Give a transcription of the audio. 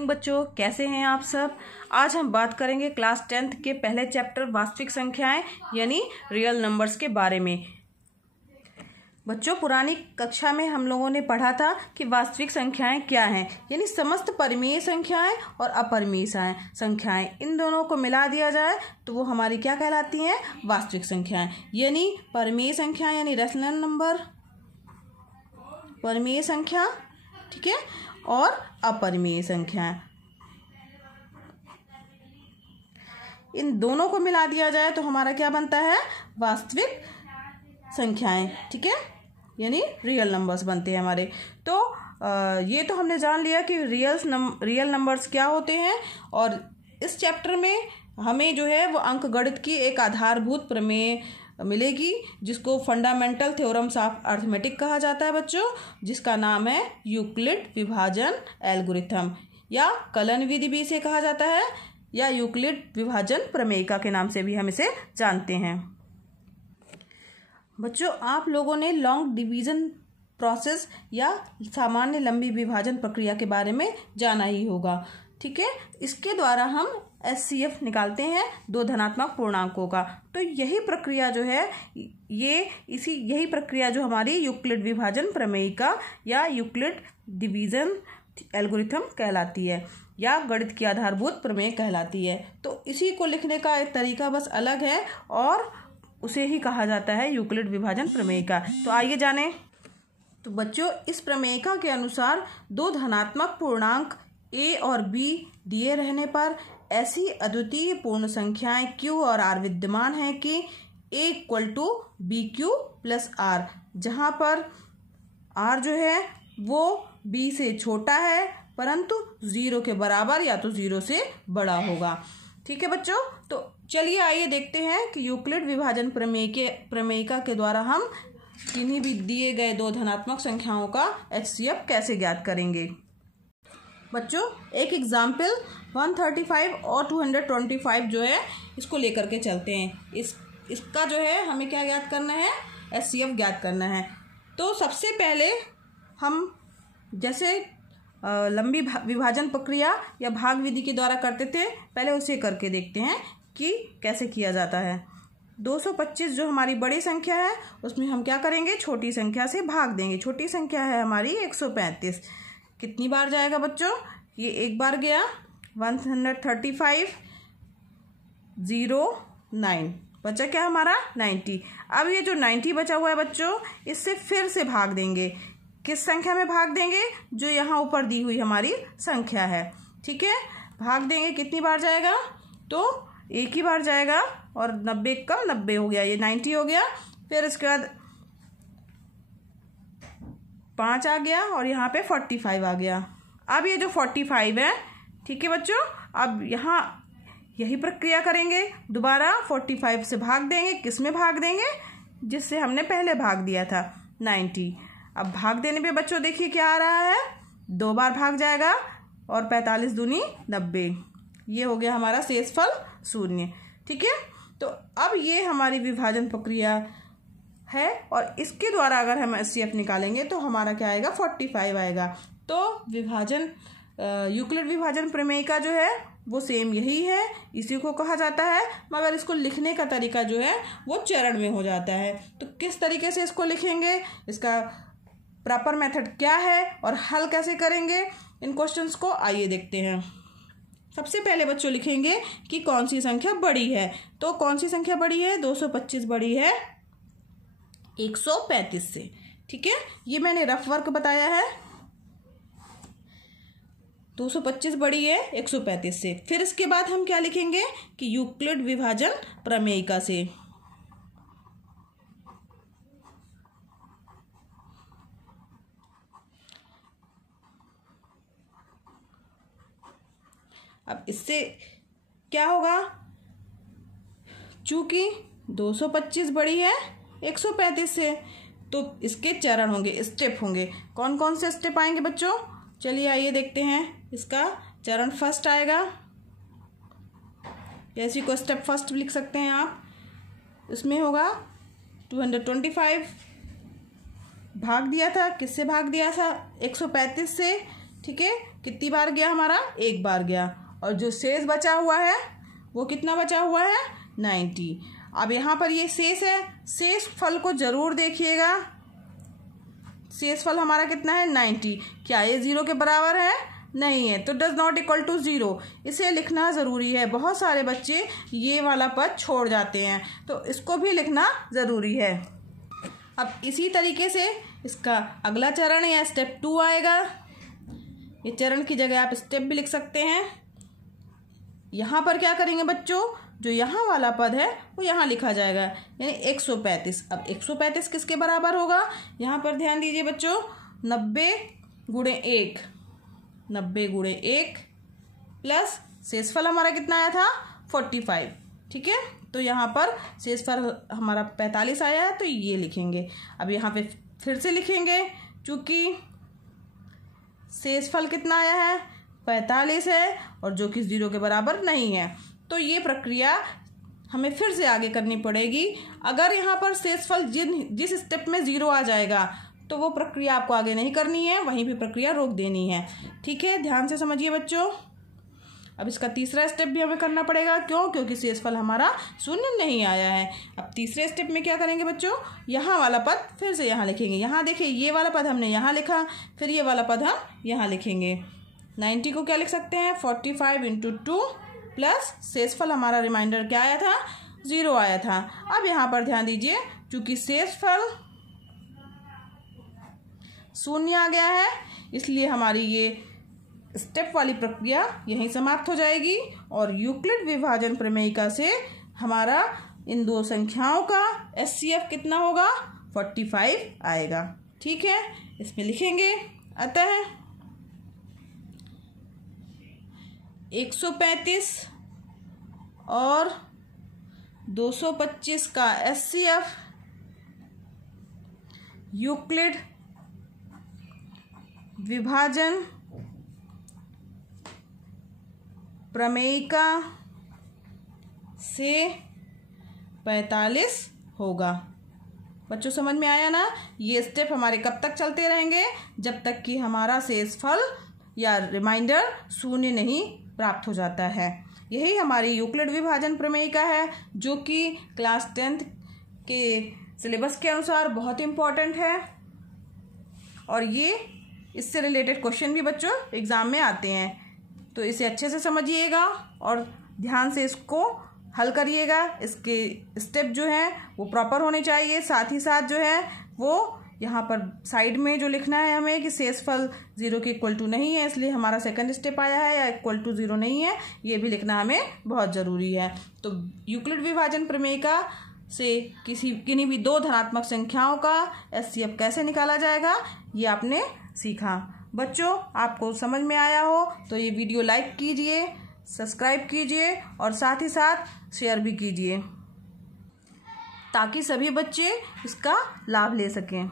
बच्चों, कैसे हैं आप सब। आज हम बात करेंगे क्लास 10th के पहले चैप्टर वास्तविक संख्याएं यानी रियल नंबर्स के बारे में। बच्चों, पुरानी कक्षा में हम लोगों ने पढ़ा था कि वास्तविक संख्याएं क्या हैं, यानी समस्त परिमेय संख्याएं और अपरिमेय संख्याएं, इन दोनों को मिला दिया जाए तो वो हमारी क्या कहलाती हैं, वास्तविक संख्याएं। यानी परिमेय संख्या यानी रेशनल नंबर, परिमेय संख्या, ठीक है, और अपरिमेय संख्याएं, इन दोनों को मिला दिया जाए तो हमारा क्या बनता है, वास्तविक संख्याएं, ठीक है, यानी रियल नंबर्स बनते हैं हमारे। तो ये तो हमने जान लिया कि रियल नंबर्स क्या होते हैं। और इस चैप्टर में हमें जो है वो अंकगणित की एक आधारभूत प्रमेय मिलेगी जिसको फंडामेंटल थ्योरम्स ऑफ अर्थमेटिक कहा जाता है बच्चों, जिसका नाम है यूक्लिड विभाजन एल्गोरिथम, या कलन विधि भी इसे कहा जाता है, या यूक्लिड विभाजन प्रमेयिका के नाम से भी हम इसे जानते हैं। बच्चों, आप लोगों ने लॉन्ग डिवीजन प्रोसेस या सामान्य लंबी विभाजन प्रक्रिया के बारे में जाना ही होगा, ठीक है। इसके द्वारा हम SCF निकालते हैं दो धनात्मक पूर्णांकों का। तो यही प्रक्रिया जो है यही प्रक्रिया जो हमारी यूक्लिड विभाजन प्रमेयिका या यूक्लिड डिवीजन एल्गोरिथम कहलाती है, या गणित की आधारभूत प्रमेय कहलाती है। तो इसी को लिखने का एक तरीका बस अलग है और उसे ही कहा जाता है यूक्लिड विभाजन प्रमेयिका। तो आइए जानें। तो बच्चों, इस प्रमेयिका के अनुसार दो धनात्मक पूर्णांक A और B दिए रहने पर ऐसी अद्वितीय पूर्ण संख्याएं Q और R विद्यमान हैं कि A = BQ + R, जहां पर R जो है वो B से छोटा है परंतु 0 के बराबर या तो 0 से बड़ा होगा, ठीक है बच्चों। तो चलिए आइए देखते हैं कि यूक्लिड विभाजन प्रमेयिका के द्वारा हम किन्हीं भी दिए गए दो धनात्मक संख्याओं का HCF कैसे ज्ञात करेंगे। बच्चों, एक एग्जाम्पल 135 और 225 जो है इसको लेकर के चलते हैं। इसका जो है हमें क्या ज्ञात करना है, HCF ज्ञात करना है। तो सबसे पहले हम जैसे लंबी विभाजन प्रक्रिया या भाग विधि के द्वारा करते थे, पहले उसे करके देखते हैं कि कैसे किया जाता है। 225 जो हमारी बड़ी संख्या है उसमें हम क्या करेंगे, छोटी संख्या से भाग देंगे। छोटी संख्या है हमारी 135, कितनी बार जाएगा बच्चों, ये एक बार गया, 135 0 9 बचा क्या हमारा 90। अब ये जो 90 बचा हुआ है बच्चों, इससे फिर से भाग देंगे। किस संख्या में भाग देंगे, जो यहाँ ऊपर दी हुई हमारी संख्या है, ठीक है। भाग देंगे, कितनी बार जाएगा, तो एक ही बार जाएगा, और 90 कम 90 हो गया, ये 90 हो गया। फिर इसके बाद 5 आ गया और यहाँ पे 45 आ गया। अब ये जो 45 है, ठीक है बच्चों, अब यहाँ यही प्रक्रिया करेंगे, दोबारा 45 से भाग देंगे। किस में भाग देंगे, जिससे हमने पहले भाग दिया था 90। अब भाग देने पे बच्चों देखिए क्या आ रहा है, 2 बार भाग जाएगा और 45 दूनी 90, ये हो गया हमारा शेषफल 0, ठीक है। तो अब ये हमारी विभाजन प्रक्रिया है और इसके द्वारा अगर हम HCF निकालेंगे तो हमारा क्या आएगा, 45 आएगा। तो यूक्लिड विभाजन प्रमेयिका जो है वो सेम यही है, इसी को कहा जाता है, मगर इसको लिखने का तरीका जो है वो चरण में हो जाता है। तो किस तरीके से इसको लिखेंगे, इसका प्रॉपर मेथड क्या है और हल कैसे करेंगे, इन क्वेश्चंस को आइए देखते हैं। सबसे पहले बच्चों लिखेंगे कि कौन सी संख्या बड़ी है। तो कौन सी संख्या बड़ी है, 225 बड़ी है 135 से, ठीक है। ये मैंने रफ वर्क बताया है, 225 बड़ी है 135 से। फिर इसके बाद हम क्या लिखेंगे कि यूक्लिड विभाजन प्रमेयिका से। अब इससे क्या होगा, चूंकि 225 बड़ी है 135 से, तो इसके चरण होंगे, स्टेप होंगे। कौन कौन से स्टेप आएंगे बच्चों, चलिए आइए देखते हैं। इसका चरण फर्स्ट आएगा, इसी को स्टेप फर्स्ट लिख सकते हैं आप। इसमें होगा 225 भाग दिया था, किससे भाग दिया था, 135 से, ठीक है। कितनी बार गया हमारा, एक बार गया, और जो शेष बचा हुआ है वो कितना बचा हुआ है, 90। अब यहाँ पर ये शेष है, शेष फल को जरूर देखिएगा। शेष फल हमारा कितना है, 90। क्या ये 0 के बराबर है, नहीं है, तो डज नॉट इक्वल टू 0। इसे लिखना ज़रूरी है। बहुत सारे बच्चे ये वाला पद छोड़ जाते हैं, तो इसको भी लिखना ज़रूरी है। अब इसी तरीके से इसका अगला चरण या स्टेप 2 आएगा। ये चरण की जगह आप स्टेप भी लिख सकते हैं। यहाँ पर क्या करेंगे बच्चों, जो यहाँ वाला पद है वो यहाँ लिखा जाएगा, यानी 135। अब 135 किसके बराबर होगा, यहाँ पर ध्यान दीजिए बच्चों, 90 गुणे 1, 90 गुणे 1 प्लस शेषफल हमारा कितना आया था, 45। ठीक है, तो यहाँ पर शेषफल हमारा 45 आया है, तो ये लिखेंगे। अब यहाँ पे फिर से लिखेंगे, चूँकि शेषफल कितना आया है, 45 है, और जो कि 0 के बराबर नहीं है, तो ये प्रक्रिया हमें फिर से आगे करनी पड़ेगी। अगर यहाँ पर शेषफल जिस स्टेप में 0 आ जाएगा तो वो प्रक्रिया आपको आगे नहीं करनी है, वहीं भी प्रक्रिया रोक देनी है। ठीक है, ध्यान से समझिए बच्चों। अब इसका तीसरा स्टेप भी हमें करना पड़ेगा, क्यों, क्योंकि शेषफल हमारा 0 नहीं आया है। अब तीसरे स्टेप में क्या करेंगे बच्चों, यहाँ वाला पद फिर से यहाँ लिखेंगे। यहाँ देखिए, ये वाला पद हमने यहाँ लिखा, फिर ये वाला पद हम यहाँ लिखेंगे। 90 को क्या लिख सकते हैं, 45 × 2 प्लस शेषफल हमारा रिमाइंडर क्या आया था, 0 आया था। अब यहाँ पर ध्यान दीजिए, चूंकि शेषफल 0 आ गया है, इसलिए हमारी ये स्टेप वाली प्रक्रिया यहीं समाप्त हो जाएगी, और यूक्लिड विभाजन प्रमेयिका से हमारा इन दो संख्याओं का SCF कितना होगा, 45 आएगा। ठीक है, इसमें लिखेंगे, अतः 135 और 225 का SCF यूक्लिड विभाजन प्रमेयिका से 45 होगा। बच्चों समझ में आया ना। ये स्टेप हमारे कब तक चलते रहेंगे, जब तक कि हमारा शेषफल या रिमाइंडर 0 नहीं प्राप्त हो जाता है। यही हमारी यूक्लिड विभाजन प्रमेयिका है, जो कि क्लास 10th के सिलेबस के अनुसार बहुत इम्पॉर्टेंट है, और ये इससे रिलेटेड क्वेश्चन भी बच्चों एग्ज़ाम में आते हैं। तो इसे अच्छे से समझिएगा और ध्यान से इसको हल करिएगा। इसके स्टेप जो हैं वो प्रॉपर होने चाहिए। साथ ही साथ जो है वो यहाँ पर साइड में जो लिखना है हमें कि शेषफल 0 के इक्वल टू नहीं है, इसलिए हमारा सेकंड स्टेप आया है, या इक्वल टू 0 नहीं है, ये भी लिखना हमें बहुत ज़रूरी है। तो यूक्लिड विभाजन प्रमेयिका से किन्हीं भी दो धनात्मक संख्याओं का SCF कैसे निकाला जाएगा, ये आपने सीखा। बच्चों आपको समझ में आया हो तो ये वीडियो लाइक कीजिए, सब्सक्राइब कीजिए और साथ ही साथ शेयर भी कीजिए, ताकि सभी बच्चे इसका लाभ ले सकें।